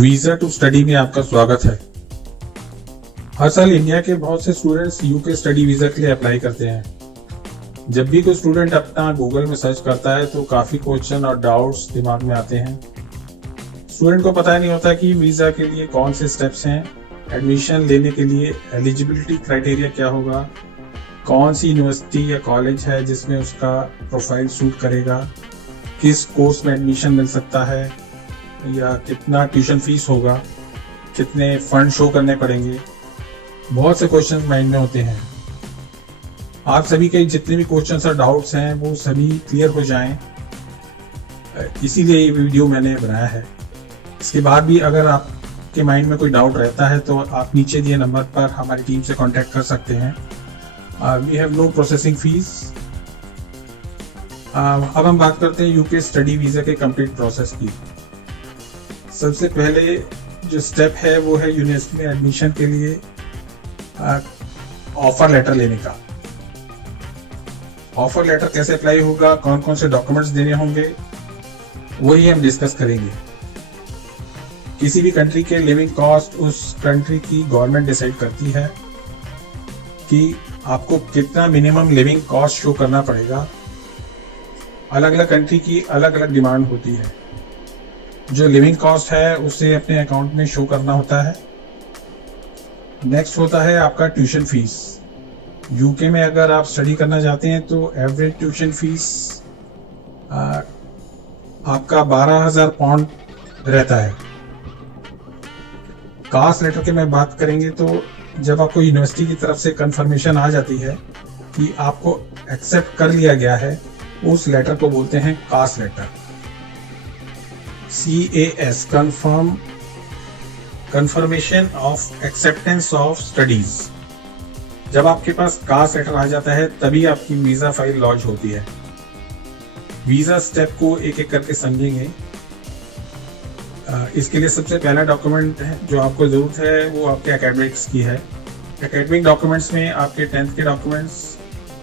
Visa to study में आपका स्वागत है। हर साल इंडिया के बहुत से स्टूडेंट्स यूके स्टडी वीजा के लिए अप्लाई करते हैं। जब भी कोई स्टूडेंट अपना गूगल में सर्च करता है तो काफी क्वेश्चन और डाउट्स दिमाग में आते हैं। स्टूडेंट को पता नहीं होता कि वीजा के लिए कौन से स्टेप्स हैं, एडमिशन लेने के लिए एलिजिबिलिटी क्राइटेरिया क्या होगा, कौन सी यूनिवर्सिटी या कॉलेज है जिसमें उसका प्रोफाइल सूट करेगा, किस कोर्स में एडमिशन मिल सकता है या कितना ट्यूशन फीस होगा, कितने फंड शो करने पड़ेंगे। बहुत से क्वेश्चंस माइंड में होते हैं। आप सभी के जितने भी क्वेश्चंस और डाउट्स हैं वो सभी क्लियर हो जाएं, इसीलिए ये वीडियो मैंने बनाया है। इसके बाद भी अगर आपके माइंड में कोई डाउट रहता है तो आप नीचे दिए नंबर पर हमारी टीम से कांटेक्ट कर सकते हैं। We have no processing fees. अब हम बात करते हैं यूके स्टडी वीजा के कंप्लीट प्रोसेस की। सबसे पहले जो स्टेप है वो है यूनिवर्सिटी में एडमिशन के लिए ऑफर लेटर लेने का। ऑफर लेटर कैसे अप्लाई होगा, कौन कौन से डॉक्यूमेंट्स देने होंगे, वही हम डिस्कस करेंगे। किसी भी कंट्री के लिविंग कॉस्ट उस कंट्री की गवर्नमेंट डिसाइड करती है कि आपको कितना मिनिमम लिविंग कॉस्ट शो करना पड़ेगा। अलग अलग कंट्री की अलग अलग डिमांड होती है। जो लिविंग कॉस्ट है उसे अपने अकाउंट में शो करना होता है। नेक्स्ट होता है आपका ट्यूशन फीस। यूके में अगर आप स्टडी करना चाहते हैं तो एवरेज ट्यूशन फीस आपका 12,000 पाउंड रहता है। कास्ट लेटर की मैं बात करेंगे तो जब आपको यूनिवर्सिटी की तरफ से कंफर्मेशन आ जाती है कि आपको एक्सेप्ट कर लिया गया है, उस लेटर को बोलते हैं कास्ट letter. CAS confirmation of acceptance of studies. जब आपके पास कास्ट लेटर आ जाता है तभी आपकी वीजा फाइल लॉन्च होती है। वीजा स्टेप को एक एक करके समझेंगे। इसके लिए सबसे पहला डॉक्यूमेंट जो आपको जरूरत है वो आपके एकेडमिक्स की है। एकेडमिक डॉक्यूमेंट्स में आपके 10th के डॉक्यूमेंट्स,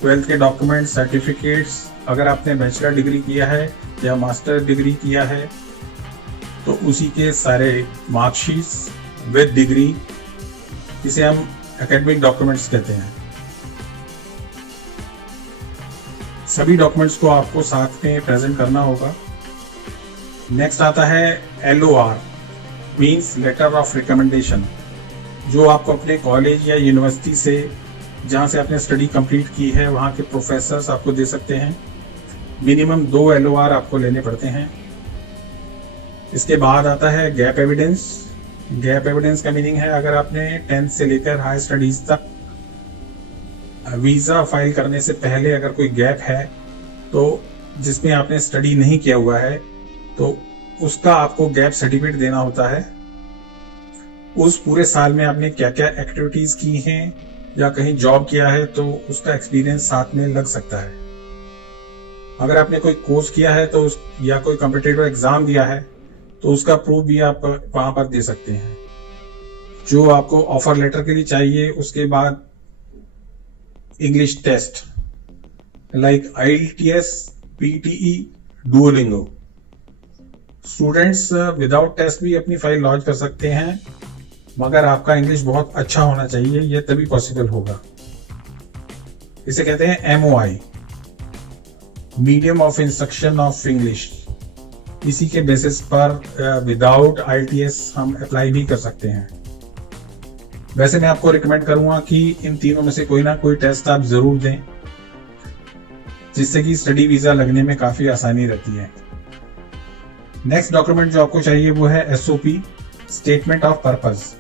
12th के डॉक्यूमेंट्स, सर्टिफिकेट्स, अगर आपने बैचलर डिग्री किया है या मास्टर डिग्री किया है तो उसी के सारे मार्कशीट्स विद डिग्री, इसे हम एकेडमिक डॉक्यूमेंट्स कहते हैं। सभी डॉक्यूमेंट्स को आपको साथ में प्रेजेंट करना होगा। नेक्स्ट आता है LOR means letter of recommendation, जो आपको अपने कॉलेज या यूनिवर्सिटी से जहां से आपने स्टडी कंप्लीट की है वहां के प्रोफेसर्स आपको दे सकते हैं। मिनिमम 2 LOR आपको लेने पड़ते हैं। इसके बाद आता है गैप एविडेंस। गैप एविडेंस का मीनिंग है अगर आपने 10th से लेकर हाई स्टडीज तक वीजा फाइल करने से पहले अगर कोई गैप है तो जिसमें आपने स्टडी नहीं किया हुआ है तो उसका आपको गैप सर्टिफिकेट देना होता है। उस पूरे साल में आपने क्या क्या एक्टिविटीज की हैं या कहीं जॉब किया है तो उसका एक्सपीरियंस साथ में लग सकता है। अगर आपने कोई कोर्स किया है तो या कोई कॉम्पिटिटिव एग्जाम दिया है तो उसका प्रूफ भी आप वहां पर दे सकते हैं। जो आपको ऑफर लेटर के लिए चाहिए, उसके बाद English test like IELTS, PTE, Duolingo। Students without test भी अपनी फाइल लॉन्च कर सकते हैं, मगर आपका इंग्लिश बहुत अच्छा होना चाहिए, यह तभी पॉसिबल होगा। इसे कहते हैं MOI, medium of instruction of English. इसी के बेसिस पर विदाउट IELTS हम अप्लाई भी कर सकते हैं। वैसे मैं आपको रिकमेंड करूंगा कि इन तीनों में से कोई ना कोई टेस्ट आप जरूर दें, जिससे कि स्टडी वीजा लगने में काफी आसानी रहती है। नेक्स्ट डॉक्यूमेंट जो आपको चाहिए वो है SOP, स्टेटमेंट ऑफ पर्पस।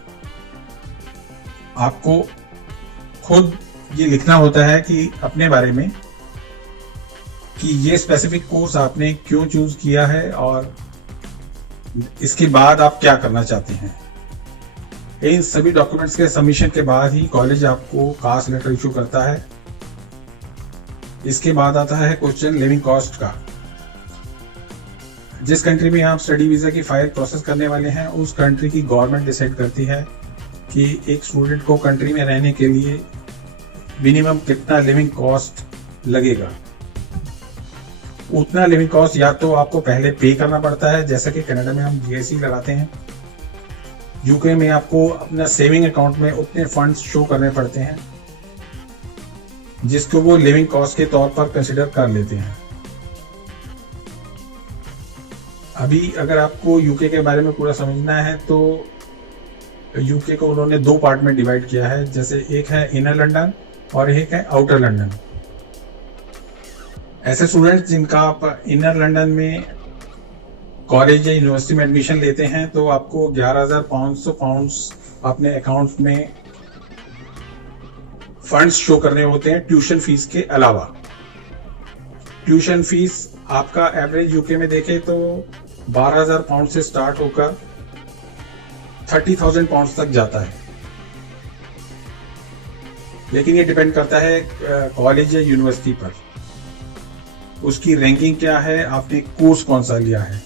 आपको खुद ये लिखना होता है कि अपने बारे में कि ये स्पेसिफिक कोर्स आपने क्यों चूज किया है और इसके बाद आप क्या करना चाहते हैं। इन सभी डॉक्यूमेंट्स के सबमिशन के बाद ही कॉलेज आपको कास्ट लेटर इशू करता है। इसके बाद आता है क्वेश्चन लिविंग कॉस्ट का। जिस कंट्री में आप स्टडी वीजा की फाइल प्रोसेस करने वाले हैं उस कंट्री की गवर्नमेंट डिसाइड करती है कि एक स्टूडेंट को कंट्री में रहने के लिए मिनिमम कितना लिविंग कॉस्ट लगेगा। उतना लिविंग कॉस्ट या तो आपको पहले पे करना पड़ता है, जैसा कि कनाडा में हम GST लगाते हैं, यूके में आपको अपना सेविंग अकाउंट में उतने फंड्स शो करने पड़ते हैं जिसको वो लिविंग कॉस्ट के तौर पर कंसिडर कर लेते हैं। अभी अगर आपको यूके के बारे में पूरा समझना है तो यूके को उन्होंने 2 पार्ट में डिवाइड किया है, जैसे एक है इनर लंदन और एक है आउटर लंदन। ऐसे स्टूडेंट्स जिनका आप इनर लंदन में कॉलेज या यूनिवर्सिटी में एडमिशन लेते हैं तो आपको 11,500 पाउंड्स अपने अकाउंट में फंड्स शो करने होते हैं ट्यूशन फीस के अलावा। ट्यूशन फीस आपका एवरेज यूके में देखें तो 12,000 पाउंड से स्टार्ट होकर 30,000 पाउंड तक जाता है, लेकिन ये डिपेंड करता है कॉलेज या यूनिवर्सिटी पर, उसकी रैंकिंग क्या है, आपने कोर्स कौन सा लिया है।